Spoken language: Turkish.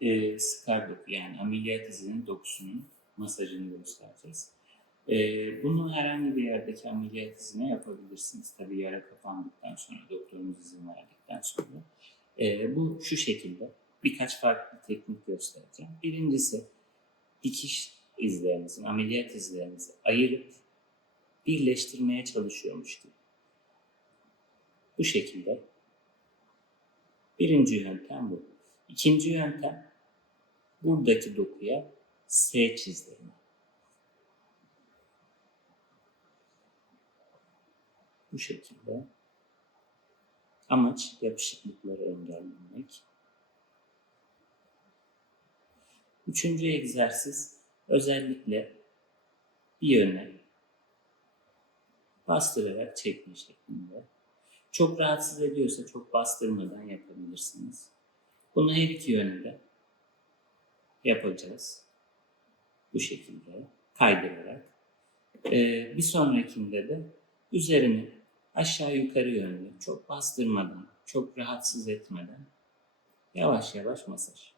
e, skar doku yani ameliyat izinin dokusunun masajını göstereceğiz. E, bunu herhangi bir yerdeki ameliyat izine yapabilirsiniz. Tabii yara kapandıktan sonra, doktorumuz izin verdikten sonra. E, bu şu şekilde. Birkaç farklı teknik göstereceğim. Birincisi dikiş izlerinizin, ameliyat izlerinizi ayırıp birleştirmeye çalışıyormuş gibi. Bu şekilde. Birinci yöntem bu. İkinci yöntem buradaki dokuya S çizdirme. Bu şekilde. Amaç yapışıklıkları engellemek. Üçüncü egzersiz özellikle bir yöne bastırarak çekme şeklinde. Çok rahatsız ediyorsa çok bastırmadan yapabilirsiniz. Bunu her iki yönde yapacağız. Bu şekilde kaydırarak. Ee, bir sonrakinde de üzerini aşağı yukarı yönlü çok bastırmadan, çok rahatsız etmeden yavaş yavaş masaj.